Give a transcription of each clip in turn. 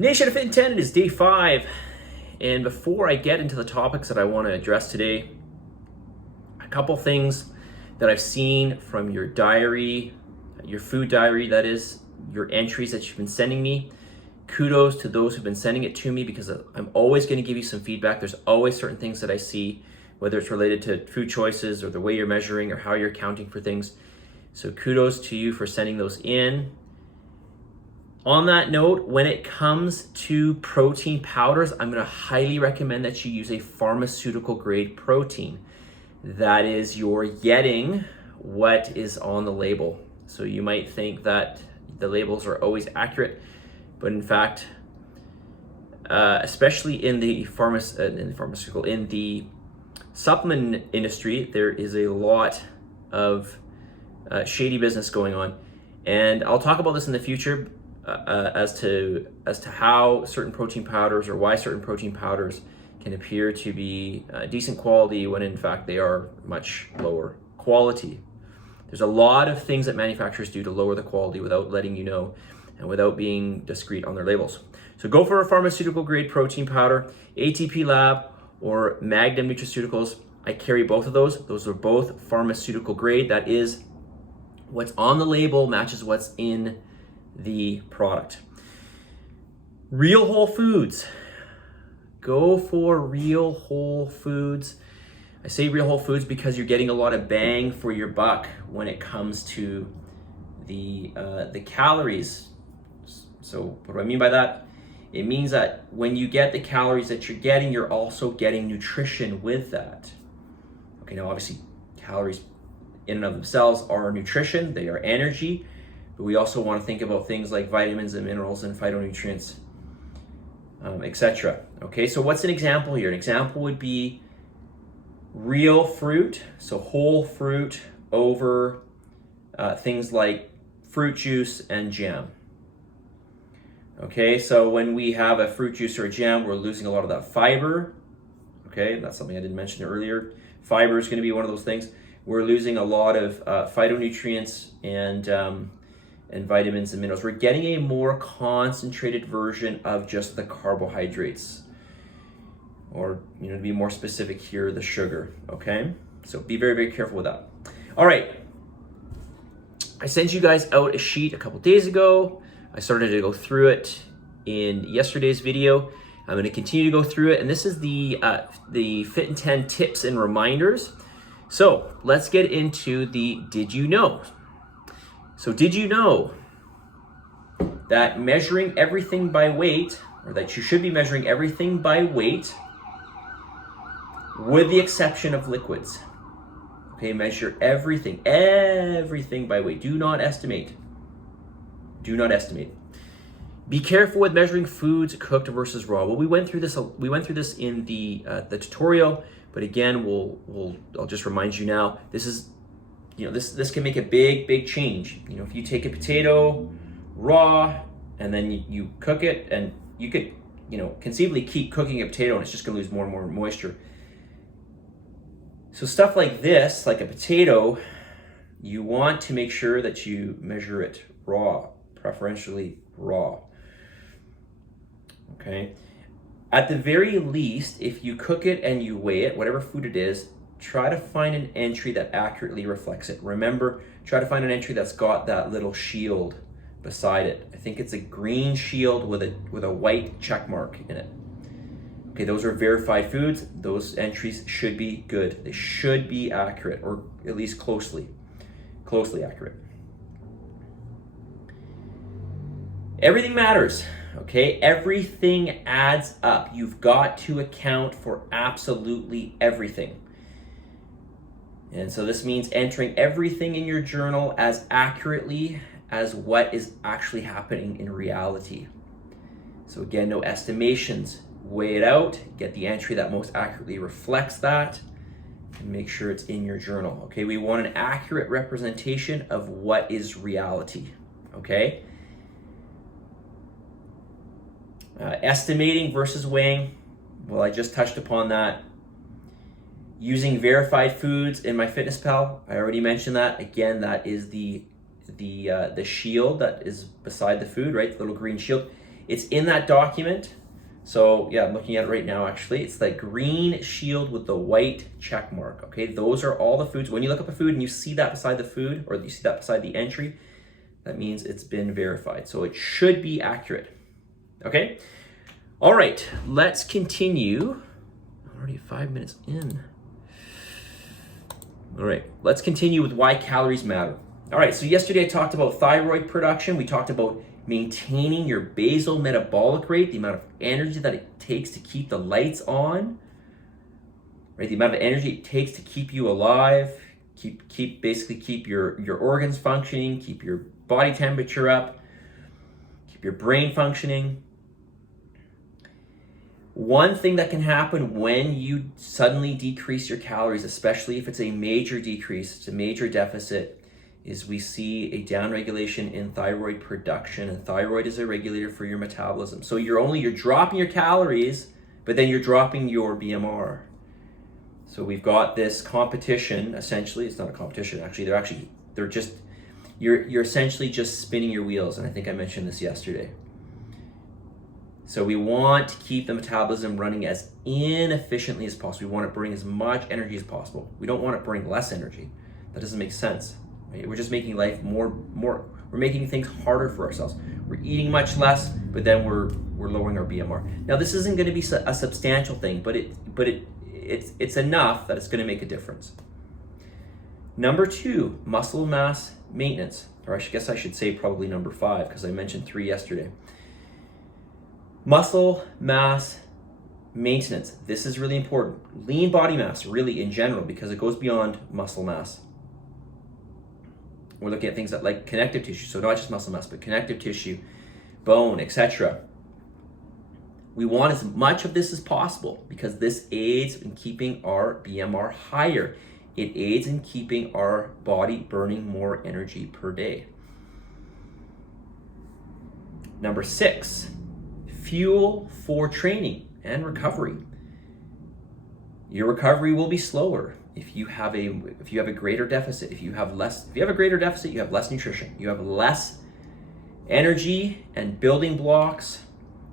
Nation of Fitin10, it is day 5. And before I get into the topics that I want to address today, a couple things that I've seen from your diary, your food diary, that is, your entries that you've been sending me. Kudos to those who've been sending it to me, because I'm always going to give you some feedback. There's always certain things that I see, whether it's related to food choices or the way you're measuring or how you're accounting for things. So kudos to you for sending those in. On that note, when it comes to protein powders, I'm going to highly recommend that you use a pharmaceutical grade protein. That is, you're getting what is on the label. So you might think that the labels are always accurate, but in fact, especially in the supplement industry, there is a lot of shady business going on. And I'll talk about this in the future. As to how certain protein powders, or why certain protein powders can appear to be decent quality when in fact they are much lower quality. There's a lot of things that manufacturers do to lower the quality without letting you know and without being discreet on their labels. So go for a pharmaceutical grade protein powder, ATP Lab or Magnum Nutraceuticals. I carry both of those. Those are both pharmaceutical grade. That is, what's on the label matches what's in the product. Real whole foods. Go for real whole foods. I say real whole foods because you're getting a lot of bang for your buck when it comes to the calories. So what do I mean by that? It means that when you get the calories that you're getting, you're also getting nutrition with that. Okay, now obviously calories in and of themselves are nutrition, they are energy. But we also want to think about things like vitamins and minerals and phytonutrients, etc. Okay, so what's an example here? An example would be real fruit, so whole fruit over things like fruit juice and jam. Okay, so when we have a fruit juice or a jam, we're losing a lot of that fiber. Okay, that's something I didn't mention earlier. Fiber is going to be one of those things. We're losing a lot of phytonutrients and vitamins and minerals. We're getting a more concentrated version of just the carbohydrates, or to be more specific here, the sugar. Okay, so be very, very careful with that. All right, I sent you guys out a sheet a couple days ago. I started to go through it in yesterday's video. I'm going to continue to go through it, and this is the Fitin10 tips and reminders. So let's get into the did you know. So did you know that measuring everything by weight, or that you should be measuring everything by weight, with the exception of liquids? Okay, measure everything by weight. Do not estimate. Do not estimate. Be careful with measuring foods cooked versus raw. Well, we went through this in the tutorial, but again, I'll just remind you now. This is, this can make a big change. If you take a potato raw and then you cook it, and you could, conceivably keep cooking a potato and it's just going to lose more and more moisture. So stuff like this, like a potato, you want to make sure that you measure it raw, preferentially raw. Okay. At the very least, if you cook it and you weigh it, whatever food it is, try to find an entry that accurately reflects it. Remember, try to find an entry that's got that little shield beside it. I think it's a green shield with a white check mark in it. Okay, those are verified foods. Those entries should be good. They should be accurate, or at least closely accurate. Everything matters. Okay, everything adds up. You've got to account for absolutely everything. And so this means entering everything in your journal as accurately as what is actually happening in reality. So again, no estimations. Weigh it out, get the entry that most accurately reflects that, and make sure it's in your journal. Okay, we want an accurate representation of what is reality. Okay? Estimating versus weighing. Well, I just touched upon that. Using verified foods in MyFitnessPal, I already mentioned that. Again, that is the shield that is beside the food, right? The little green shield. It's in that document. So yeah, I'm looking at it right now actually. It's that green shield with the white check mark, okay? Those are all the foods. When you look up a food and you see that beside the food, or you see that beside the entry, that means it's been verified. So it should be accurate, okay? All right, let's continue. Already 5 minutes in. All right, let's continue with why calories matter. All right, so yesterday I talked about thyroid production. We talked about maintaining your basal metabolic rate, the amount of energy that it takes to keep the lights on, right? The amount of energy it takes to keep you alive, basically keep your organs functioning, keep your body temperature up, keep your brain functioning. One thing that can happen when you suddenly decrease your calories, especially if it's a major decrease, it's a major deficit, is we see a downregulation in thyroid production, and thyroid is a regulator for your metabolism. So you're dropping your calories, but then you're dropping your BMR. So we've got this competition, essentially. It's not a competition, actually. You're essentially just spinning your wheels, and I think I mentioned this yesterday. So we want to keep the metabolism running as inefficiently as possible. We want to burn as much energy as possible. We don't want to burn less energy. That doesn't make sense. Right? We're just making life we're making things harder for ourselves. We're eating much less, but then we're lowering our BMR. Now this isn't going to be a substantial thing, but it's enough that it's going to make a difference. Number 2, muscle mass maintenance, or I guess I should say probably number 5 because I mentioned 3 yesterday. Muscle mass maintenance. This is really important. Lean body mass, really in general, because it goes beyond muscle mass. We're looking at things like connective tissue, so not just muscle mass, but connective tissue, bone, etc. We want as much of this as possible because this aids in keeping our BMR higher. It aids in keeping our body burning more energy per day. Number 6, fuel for training and recovery. Your recovery will be slower if you have a greater deficit. If you have a greater deficit, you have less nutrition. You have less energy and building blocks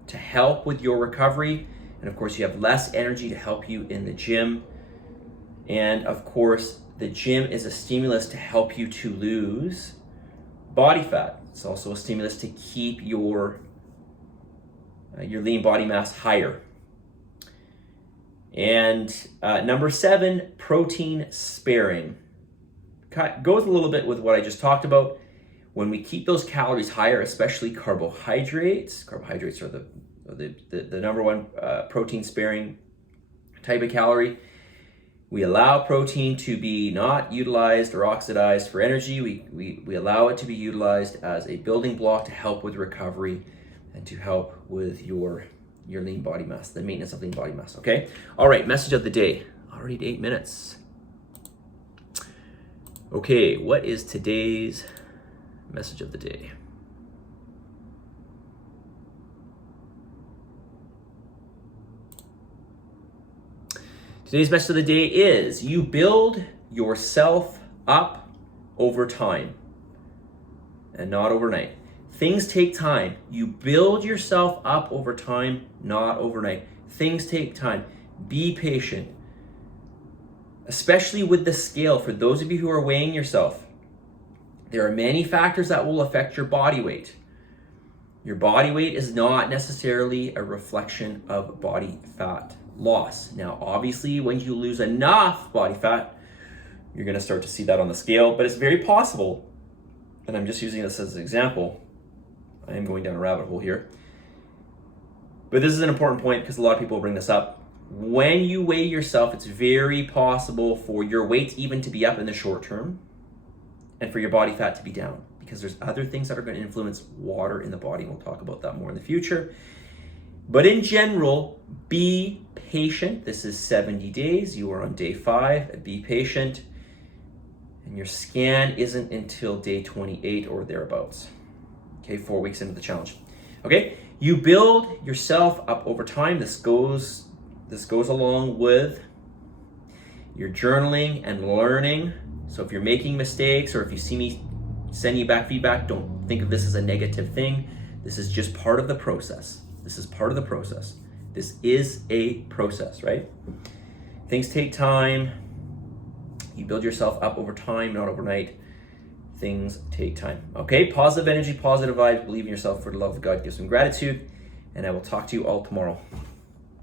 to help with your recovery. And of course, you have less energy to help you in the gym. And of course, the gym is a stimulus to help you to lose body fat. It's also a stimulus to keep your lean body mass higher. And number 7, protein sparing. Goes a little bit with what I just talked about. When we keep those calories higher, especially carbohydrates are the number 1 protein sparing type of calorie. We allow protein to be not utilized or oxidized for energy. We allow it to be utilized as a building block to help with recovery and to help with your lean body mass, the maintenance of lean body mass, okay? All right, message of the day. Already 8 minutes. Okay, what is today's message of the day? Today's message of the day is you build yourself up over time and not overnight. Things take time. You build yourself up over time, not overnight. Things take time. Be patient. Especially with the scale, for those of you who are weighing yourself, there are many factors that will affect your body weight. Your body weight is not necessarily a reflection of body fat loss. Now, obviously, when you lose enough body fat, you're going to start to see that on the scale, but it's very possible, and I'm just using this as an example. I am going down a rabbit hole here. But this is an important point because a lot of people bring this up. When you weigh yourself, it's very possible for your weight even to be up in the short term and for your body fat to be down because there's other things that are going to influence water in the body. We'll talk about that more in the future. But in general, be patient. This is 70 days. You are on day 5. Be patient. And your scan isn't until day 28 or thereabouts. Okay, 4 weeks into the challenge. Okay, you build yourself up over time. This goes along with your journaling and learning. So if you're making mistakes or if you see me sending you back feedback, don't think of this as a negative thing. This is just part of the process. This is part of the process. This is a process, right? Things take time. You build yourself up over time, not overnight. Things take time. Okay, positive energy, positive vibes, believe in yourself, for the love of God, give some gratitude, and I will talk to you all tomorrow.